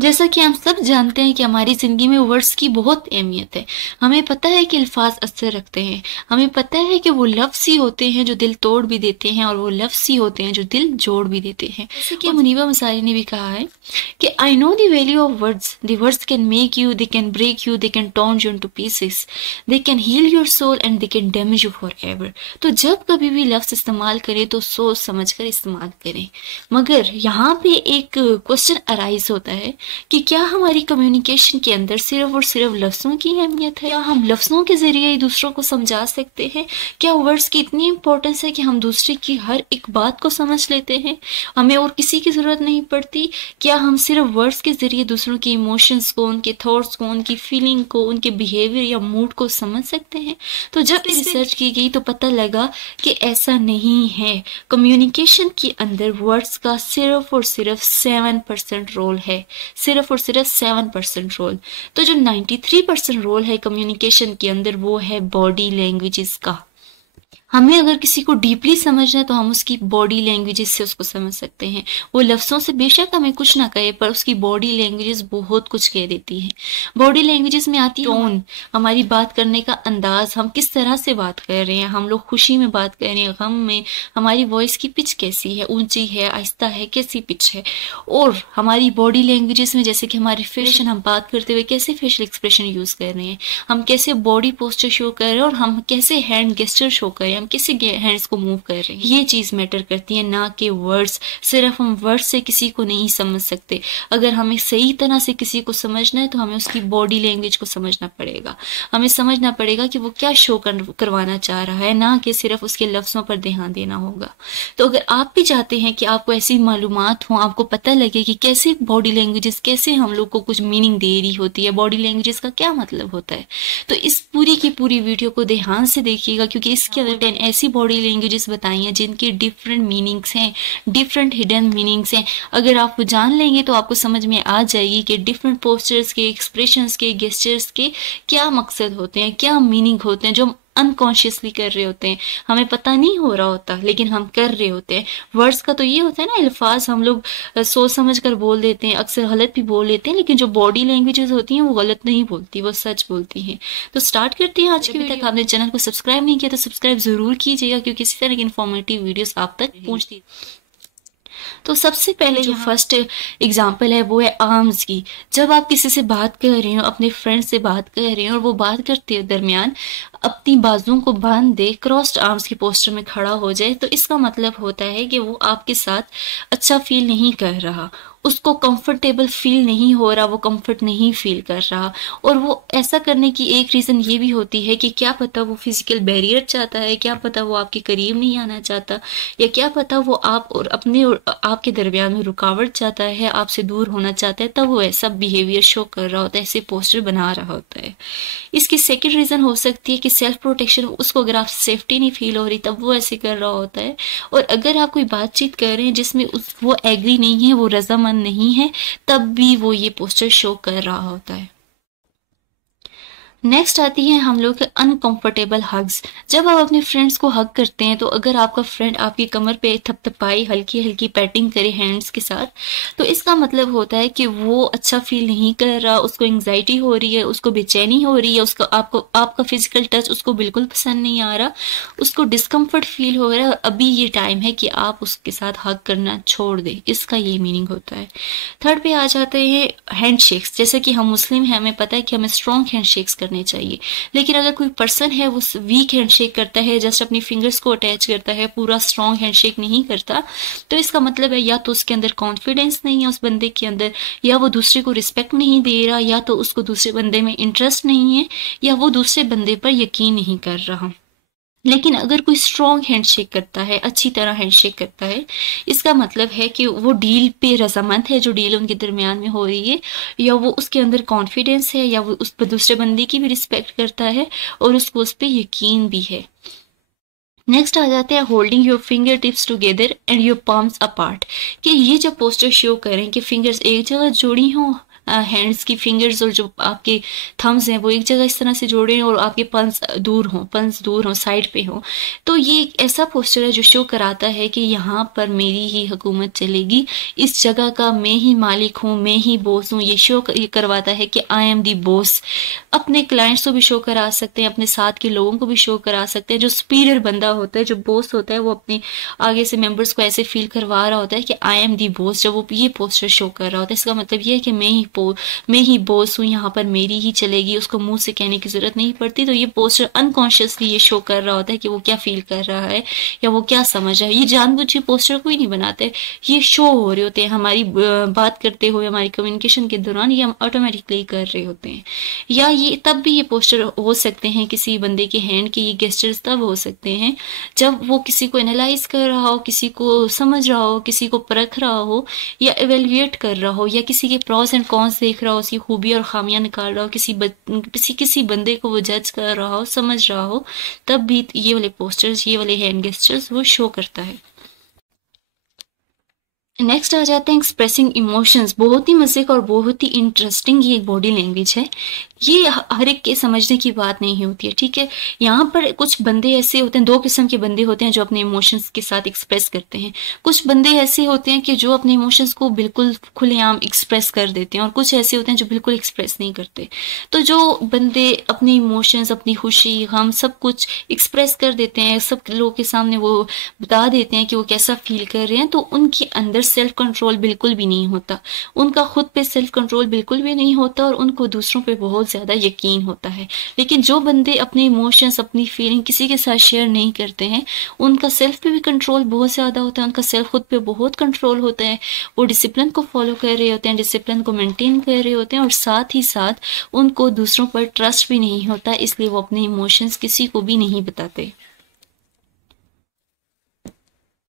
जैसा कि हम सब जानते हैं कि हमारी ज़िंदगी में वर्ड्स की बहुत अहमियत है। हमें पता है कि अल्फाज असर रखते हैं। हमें पता है कि वो लफ्ज़ ही होते हैं जो दिल तोड़ भी देते हैं और वो लफ्ज़ ही होते हैं जो दिल जोड़ भी देते हैं। जैसे कि मुनीबा अंसारी ने भी कहा है कि I know the value of words. The words can make you, they can break you, they can turn you into pieces, they can heal your soul and they can damage you forever. तो जब कभी भी लफ्ज़ इस्तेमाल करें तो सोच समझ कर इस्तेमाल करें। मगर यहाँ पे एक क्वेश्चन अराइज होता है कि क्या हमारी कम्युनिकेशन के अंदर सिर्फ और सिर्फ लफ्ज़ों की अहमियत है? क्या हम लफ्ज़ों के ज़रिए ही दूसरों को समझा सकते हैं? क्या वर्ड्स की इतनी इंपॉर्टेंस है कि हम दूसरे की हर एक बात को समझ लेते हैं, हमें और किसी की ज़रूरत नहीं पड़ती? क्या हम सिर्फ वर्ड्स के ज़रिए दूसरों के इमोशंस को, उनके थॉट्स को, उनकी फीलिंग को, उनके बिहेवियर या मूड को समझ सकते हैं? तो जब रिसर्च की गई तो पता लगा कि ऐसा नहीं है। कम्युनिकेशन के अंदर वर्ड्स का सिर्फ और सिर्फ 7% रोल है, सिर्फ और सिर्फ 7% रोल। तो जो 93% रोल है कम्युनिकेशन के अंदर वो है बॉडी लैंग्वेजेस का। हमें अगर किसी को डीपली समझना है तो हम उसकी बॉडी लैंग्वेजेस से उसको समझ सकते हैं। वो लफ्ज़ों से बेशक हमें कुछ ना कहे पर उसकी बॉडी लैंग्वेजेस बहुत कुछ कह देती है। बॉडी लैंग्वेजेस में आती है टोन, हमारी बात करने का अंदाज, हम किस तरह से बात कर रहे हैं, हम लोग खुशी में बात कर रहे हैं, गम में, हमारी वॉइस की पिच कैसी है, ऊंची है, आहिस्ता है, कैसी पिच है। और हमारी बॉडी लैंग्वेजेस में जैसे कि हमारी फेशियल, हम बात करते हुए कैसे फेशियल एक्सप्रेशन यूज़ कर रहे हैं, हम कैसे बॉडी पोस्चर शो कर रहे हैं और हम कैसे हैंड गेस्चर शो कर रहे हैं, हम किसी हैंड्स को मूव कर रहे हैं। ये चीज मैटर करती है, ना कि वर्ड्स। सिर्फ हम वर्ड्स से किसी को नहीं समझ सकते। अगर हमें सही तरह से किसी को समझना है तो हमें उसकी बॉडी लैंग्वेज को समझना पड़ेगा। हमें समझना पड़ेगा कि वो क्या शो करवाना चाह रहा है, ना कि सिर्फ उसके लफ्जों पर ध्यान देना होगा। तो अगर आप भी चाहते हैं कि आपको ऐसी मालूमात हो, आपको पता लगे कि कैसे बॉडी लैंग्वेजेस, कैसे हम लोग को कुछ मीनिंग दे रही होती है, बॉडी लैंग्वेजेस का क्या मतलब होता है, तो इस पूरी की पूरी वीडियो को ध्यान से देखिएगा, क्योंकि इसके अंदर 10 ऐसी बॉडी लैंग्वेजेस बताई हैं जिनके डिफरेंट मीनिंग्स हैं, डिफरेंट हिडन मीनिंग्स हैं। अगर आप वो जान लेंगे तो आपको समझ में आ जाएगी कि डिफरेंट पोस्चर्स के, एक्सप्रेशंस के, गेस्चर्स के क्या मकसद होते हैं, क्या मीनिंग होते हैं, जो अनकॉन्शियसली कर रहे होते हैं, हमें पता नहीं हो रहा होता लेकिन हम कर रहे होते हैं। वर्ड्स का तो ये होता है ना, अल्फाज हम लोग सोच समझ कर बोल देते हैं, अक्सर गलत भी बोल लेते हैं, लेकिन जो बॉडी लैंग्वेजेस होती हैं वो गलत नहीं बोलती, वो सच बोलती हैं। तो स्टार्ट करते हैं आज की वीडियो। तक आपने चैनल को सब्सक्राइब नहीं किया तो सब्सक्राइब जरूर कीजिएगा, क्योंकि इसी तरह की इन्फॉर्मेटिव वीडियोस आप तक पहुंचती। तो सबसे पहले जो फर्स्ट एग्जांपल है वो है आर्म्स की। जब आप किसी से बात कर रहे हो, अपने फ्रेंड से बात कर रहे हो और वो बात करते दरमियान अपनी बाजुओं को बांध दे, क्रॉस्ड आर्म्स की पोस्टर में खड़ा हो जाए, तो इसका मतलब होता है कि वो आपके साथ अच्छा फील नहीं कर रहा, उसको कंफर्टेबल फील नहीं हो रहा, वो कंफर्ट नहीं फील कर रहा। और वो ऐसा करने की एक रीज़न ये भी होती है कि क्या पता वो फिजिकल बैरियर चाहता है, क्या पता वो आपके करीब नहीं आना चाहता, या क्या पता वो आप और अपने और आपके दरमियान में रुकावट चाहता है, आपसे दूर होना चाहता है, तब वो ऐसा बिहेवियर शो कर रहा होता है, ऐसे पोस्टर बना रहा होता है। इसकी सेकेंड रीज़न हो सकती है कि सेल्फ प्रोटेक्शन, उसको अगर आप सेफ्टी नहीं फील हो रही तब वो ऐसे कर रहा होता है। और अगर आप कोई बातचीत कर रहे हैं जिसमें वो एग्री नहीं है, वो रजामंद नहीं है, तब भी वो ये पोस्टर शो कर रहा होता है। नेक्स्ट आती है हम लोग के अनकंफर्टेबल हग्स। जब आप अपने फ्रेंड्स को हग करते हैं तो अगर आपका फ्रेंड आपकी कमर पे थपथपाई, हल्की हल्की पैटिंग करे हैंड्स के साथ, तो इसका मतलब होता है कि वो अच्छा फील नहीं कर रहा, उसको एंग्जाइटी हो रही है, उसको बेचैनी हो रही है, उसको आपका फिजिकल टच उसको बिल्कुल पसंद नहीं आ रहा, उसको डिस्कम्फर्ट फील हो रहा है। अभी ये टाइम है कि आप उसके साथ हग करना छोड़ दें, इसका ये मीनिंग होता है। थर्ड पे आ जाते हैं हैंडशेक्स। जैसे कि हम मुस्लिम हैं, हमें पता है कि हमें स्ट्रॉन्ग हैंडशेक्स करने चाहिए, लेकिन अगर कोई पर्सन है वो वीक हैंडशेक करता है, जस्ट अपनी फिंगर्स को अटैच करता है, पूरा स्ट्रॉन्ग हैंडशेक नहीं करता, तो इसका मतलब है या तो उसके अंदर कॉन्फिडेंस नहीं है उस बंदे के अंदर, या वो दूसरे को रिस्पेक्ट नहीं दे रहा, या तो उसको दूसरे बंदे में इंटरेस्ट नहीं है, या वो दूसरे बंदे पर यकीन नहीं कर रहा। लेकिन अगर कोई स्ट्रॉन्ग हैंडशेक करता है, अच्छी तरह हैंडशेक करता है, इसका मतलब है कि वो डील पे रजामंद है, जो डील उनके दरमियान में हो रही है, या वो उसके अंदर कॉन्फिडेंस है, या वो उस पर दूसरे बंदे की भी रिस्पेक्ट करता है और उसको उस पर यकीन भी है। नेक्स्ट आ जाते हैं holding your finger tips together and your palms apart. कि ये जब पोस्टर शो करें कि फिंगर्स एक जगह जोड़ी हों, हैंड्स की फिंगर्स और जो आपके थम्स हैं वो एक जगह इस तरह से जोड़े हैं और आपके पल्स दूर हों साइड पे हों। तो ये एक ऐसा पोस्टर है जो शो कराता है कि यहाँ पर मेरी ही हुकूमत चलेगी, इस जगह का मैं ही मालिक हूँ, मैं ही बॉस हूँ। ये करवाता है कि आई एम दी बॉस। अपने क्लाइंट्स को भी शो करा सकते हैं, अपने साथ के लोगों को भी शो करा सकते हैं। जो सुपीरियर बंदा होता है, जो बॉस होता है, वो अपने आगे से मेंबर्स को ऐसे फील करवा रहा होता है कि आई एम दी बॉस। जब वो ये पोस्टर शो कर रहा होता है, इसका मतलब ये है कि मैं ही बॉस हूँ, यहाँ पर मेरी ही चलेगी। उसको मुंह से कहने की जरूरत नहीं पड़ती। तो ये पोस्टर अनकॉन्शियसली ये शो कर रहा होता है कि वो क्या फील कर रहा है या वो क्या समझ रहा है। ये जानबूझ के पोस्टर कोई नहीं बनाते, ये शो हो रहे होते हैं हमारी बात करते हुए, हमारी कम्युनिकेशन के दौरान ये हम ऑटोमेटिकली कर रहे होते हैं। या ये तब भी ये पोस्टर हो सकते हैं किसी बंदे के हैंड के, ये गेस्चर्स तब हो सकते हैं जब वो किसी को एनालाइज कर रहा हो, किसी को समझ रहा हो, किसी को परख रहा हो या एवेल्युएट कर रहा हो, या किसी के प्रॉस एंड कॉन्स देख रहा हो, उसकी खूबी और खामियां निकाल रहा हो, किसी बंदे को वो जज कर रहा हो, समझ रहा हो, तब भी ये वाले पोस्टर्स, ये वाले हैंड गेस्चर्स वो शो करता है। नेक्स्ट आ जाते हैं एक्सप्रेसिंग इमोशंस। बहुत ही मजे का और बहुत ही इंटरेस्टिंग ये एक बॉडी लैंग्वेज है। ये हर एक के समझने की बात नहीं होती है, ठीक है। यहाँ पर कुछ बंदे ऐसे होते हैं, दो किस्म के बंदे होते हैं जो अपने इमोशंस के साथ एक्सप्रेस करते हैं। कुछ बंदे ऐसे होते हैं कि जो अपने इमोशंस को बिल्कुल खुलेआम एक्सप्रेस कर देते हैं, और कुछ ऐसे होते हैं जो बिल्कुल एक्सप्रेस नहीं करते। तो जो बंदे अपने इमोशंस, अपनी खुशी, गम सब कुछ एक्सप्रेस कर देते हैं, सब लोगों के सामने वो बता देते हैं कि वो कैसा फील कर रहे हैं, तो उनके अंदर सेल्फ कंट्रोल बिल्कुल भी नहीं होता। उनका खुद पे सेल्फ कंट्रोल बिल्कुल भी नहीं होता और उनको दूसरों पे बहुत ज़्यादा यकीन होता है। लेकिन जो बंदे अपने इमोशंस, अपनी फीलिंग किसी के साथ शेयर नहीं करते हैं, उनका सेल्फ पे भी कंट्रोल बहुत ज़्यादा होता है, उनका सेल्फ खुद पे बहुत कंट्रोल होता है। वो डिसिप्लिन को फॉलो कर रहे होते हैं, डिसिप्लिन को मेंटेन कर रहे होते हैं, और साथ ही साथ उनको दूसरों पर ट्रस्ट भी नहीं होता, इसलिए वो अपने इमोशंस किसी को भी नहीं बताते।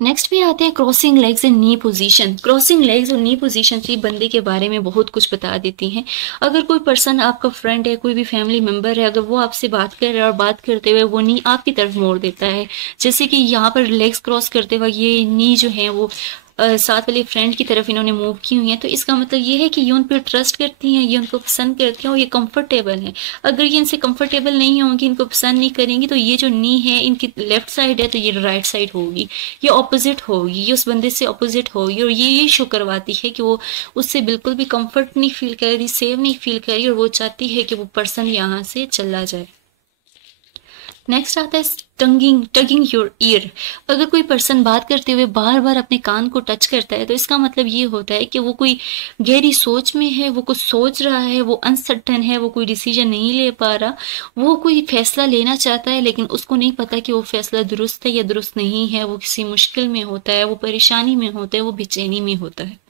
नेक्स्ट भी आते हैं crossing legs and knee position. Crossing legs और नी पोजीशन से बंदे के बारे में बहुत कुछ बता देती हैं। अगर कोई पर्सन आपका फ्रेंड है, कोई भी फैमिली मेंबर है, अगर वो आपसे बात कर रहा है और बात करते हुए वो नी आपकी तरफ मोड़ देता है, जैसे कि यहाँ पर लेग्स क्रॉस करते वक्त ये नी जो है वो साथ वाले फ्रेंड की तरफ इन्होंने मूव की हुई है, तो इसका मतलब ये है कि ये उन पर ट्रस्ट करती हैं, ये उनको पसंद करती हैं और ये कंफर्टेबल हैं। अगर ये इनसे कंफर्टेबल नहीं होंगी, इनको पसंद नहीं करेंगी, तो ये जो नी है इनकी लेफ्ट साइड है तो ये राइट साइड होगी, ये ऑपोजिट होगी, ये उस बंदे से ऑपोजिट होगी। और ये शो करवाती है कि वो उससे बिल्कुल भी कंफर्ट नहीं फील कर रही, सेफ नहीं फील कर रही, और वो चाहती है कि वो पर्सन यहाँ से चला जाए। नेक्स्ट आता है टगिंग योर ईयर। अगर कोई पर्सन बात करते हुए बार बार अपने कान को टच करता है, तो इसका मतलब ये होता है कि वो कोई गहरी सोच में है, वो कुछ सोच रहा है, वो अनसर्टन है, वो कोई डिसीजन नहीं ले पा रहा, वो कोई फैसला लेना चाहता है लेकिन उसको नहीं पता कि वो फैसला दुरुस्त है या दुरुस्त नहीं है। वो किसी मुश्किल में होता है, वो परेशानी में होता है, वो बेचैनी में होता है।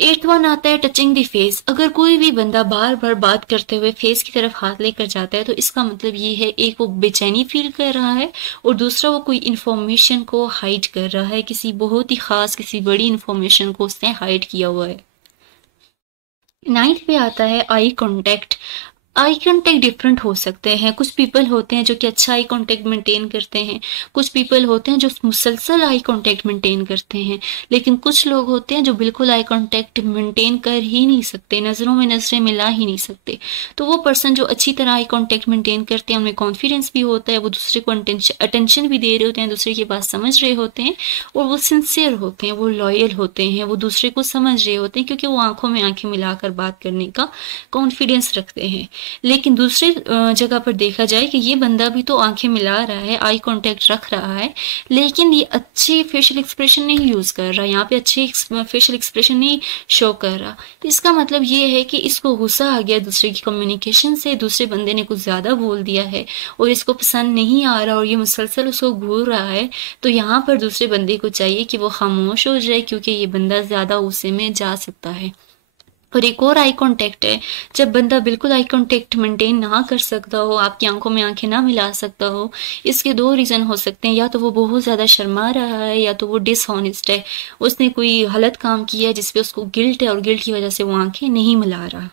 8th वन आता है टचिंग द फेस। अगर कोई भी बंदा बार बार बात करते हुए फेस की तरफ हाथ लेकर जाता है, तो इसका मतलब ये है, एक वो बेचैनी फील कर रहा है और दूसरा वो कोई इन्फॉर्मेशन को हाइड कर रहा है, किसी बहुत ही खास, किसी बड़ी इन्फॉर्मेशन को उसने हाइड किया हुआ है। 9th पे आता है eye contact. Eye contact different हो सकते हैं। कुछ पीपल होते हैं जो कि अच्छा आई कॉन्टेक्ट मेंटेन करते हैं, कुछ पीपल होते हैं जो मुसलसल आई कॉन्टेक्ट मेंटेन करते हैं, लेकिन कुछ लोग होते हैं जो बिल्कुल आई कॉन्टेक्ट मेंटेन कर ही नहीं सकते, नज़रों में नज़रें मिला ही नहीं सकते। तो वो पर्सन जो अच्छी तरह आई कॉन्टेक्ट मेंटेन करते हैं, उनमें कॉन्फिडेंस भी होता है, वो दूसरे को अटेंशन भी दे रहे होते हैं, दूसरे की बात समझ रहे होते हैं, और वो सिंसियर होते हैं, वो लॉयल होते हैं, वो दूसरे को समझ रहे होते हैं, क्योंकि वो आंखों में आंखें मिलाकर बात करने का कॉन्फिडेंस रखते हैं। लेकिन दूसरे जगह पर देखा जाए कि ये बंदा भी तो आंखें मिला रहा है, आई कांटेक्ट रख रहा है, लेकिन ये अच्छे फेशियल एक्सप्रेशन नहीं यूज कर रहा, यहाँ पे अच्छे फेशियल एक्सप्रेशन नहीं शो कर रहा। इसका मतलब ये है कि इसको गुस्सा आ गया दूसरे की कम्युनिकेशन से, दूसरे बंदे ने कुछ ज्यादा बोल दिया है और इसको पसंद नहीं आ रहा और ये मुसलसल उसको घूर रहा है। तो यहाँ पर दूसरे बंदे को चाहिए कि वो खामोश हो जाए, क्योंकि ये बंदा ज्यादा गुस्से में जा सकता है। और एक और आई कांटेक्ट है, जब बंदा बिल्कुल आई कांटेक्ट मेंटेन ना कर सकता हो, आपकी आंखों में आंखें ना मिला सकता हो। इसके दो रीज़न हो सकते हैं, या तो वो बहुत ज़्यादा शर्मा रहा है, या तो वो डिसऑनेस्ट है, उसने कोई गलत काम किया है जिसपे उसको गिल्ट है और गिल्ट की वजह से वो आंखें नहीं मिला रहा।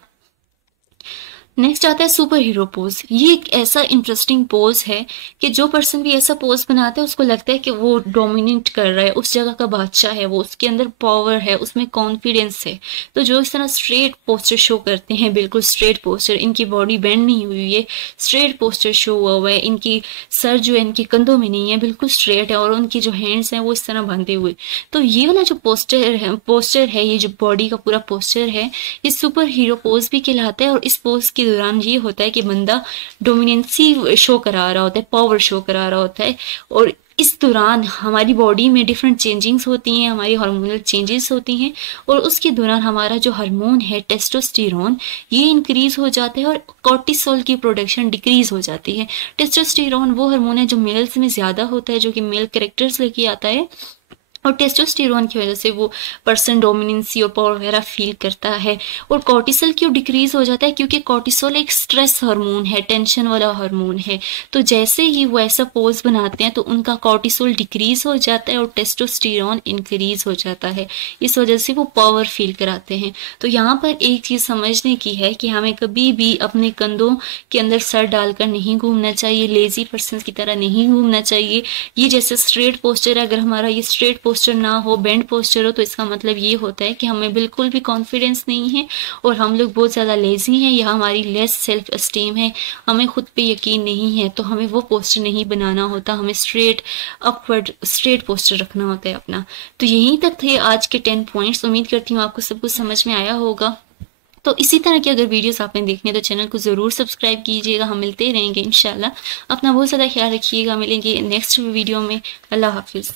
नेक्स्ट आता है सुपर हीरो पोज। ये एक ऐसा इंटरेस्टिंग पोज है कि जो पर्सन भी ऐसा पोज बनाता है उसको लगता है कि वो डोमिनेट कर रहा है, उस जगह का बादशाह है, वो उसके अंदर पावर है, उसमें कॉन्फिडेंस है। तो जो इस तरह स्ट्रेट पोस्चर शो करते हैं, बिल्कुल स्ट्रेट पोस्चर, इनकी बॉडी बेंड नहीं हुई है, स्ट्रेट पोस्चर शो हुआ है, इनकी सर जो है इनके कंधों में नहीं है, बिल्कुल स्ट्रेट है, और उनकी जो हैंड्स हैं वो इस तरह बांधे हुए। तो ये वाला जो पोस्चर है, ये जो बॉडी का पूरा पोस्चर है, ये सुपर हीरो पोज भी कहलाता है। और इस पोज के दौरान ये होता है कि बंदा डोमिनेंसी शो करा रहा होता है, पावर शो करा रहा होता है। और इस दौरान हमारी बॉडी में डिफरेंट चेंजिंग्स होती हैं, हमारी हार्मोनल चेंजेस होती हैं, और उसके दौरान हमारा जो हार्मोन है टेस्टोस्टेरोन, ये इंक्रीज हो जाता है और कॉर्टिसोल की प्रोडक्शन डिक्रीज हो जाती है। टेस्टोस्टेरोन वो हार्मोन है जो मेल्स में ज़्यादा होता है, जो कि मेल कैरेक्टर्स लेके आता है, और टेस्टोस्टेरोन की वजह से वो पर्सन डोमिनेंसी और पावर वगैरह फील करता है। और कॉर्टिसोल क्यों डिक्रीज हो जाता है? क्योंकि कॉर्टिसोल एक स्ट्रेस हार्मोन है, टेंशन वाला हार्मोन है। तो जैसे ही वो ऐसा पोज बनाते हैं तो उनका कॉर्टिसोल डिक्रीज हो जाता है और टेस्टोस्टेरोन इंक्रीज हो जाता है। इस वजह से वो पावर फील कराते हैं। तो यहाँ पर एक चीज़ समझने की है कि हमें कभी भी अपने कंधों के अंदर सर डालकर नहीं घूमना चाहिए, लेजी पर्सन की तरह नहीं घूमना चाहिए। ये जैसे स्ट्रेट पोस्चर है, अगर हमारा ये स्ट्रेट पोस्चर ना हो, बेंड पोस्चर हो, तो इसका मतलब ये होता है कि हमें बिल्कुल भी कॉन्फिडेंस नहीं है और हम लोग बहुत ज़्यादा लेजी हैं, या हमारी लेस सेल्फ एस्टीम है, हमें खुद पे यकीन नहीं है। तो हमें वो पोस्चर नहीं बनाना होता, हमें स्ट्रेट अपवर्ड स्ट्रेट पोस्चर रखना होता है अपना। तो यहीं तक थे आज के 10 पॉइंट्स। उम्मीद करती हूँ आपको सब कुछ समझ में आया होगा। तो इसी तरह की अगर वीडियोस आपने देखनी है तो चैनल को ज़रूर सब्सक्राइब कीजिएगा। हम मिलते रहेंगे इंशाल्लाह। अपना बहुत ज़्यादा ख्याल रखिएगा। मिलेंगे नेक्स्ट वीडियो में। अल्लाह हाफिज़।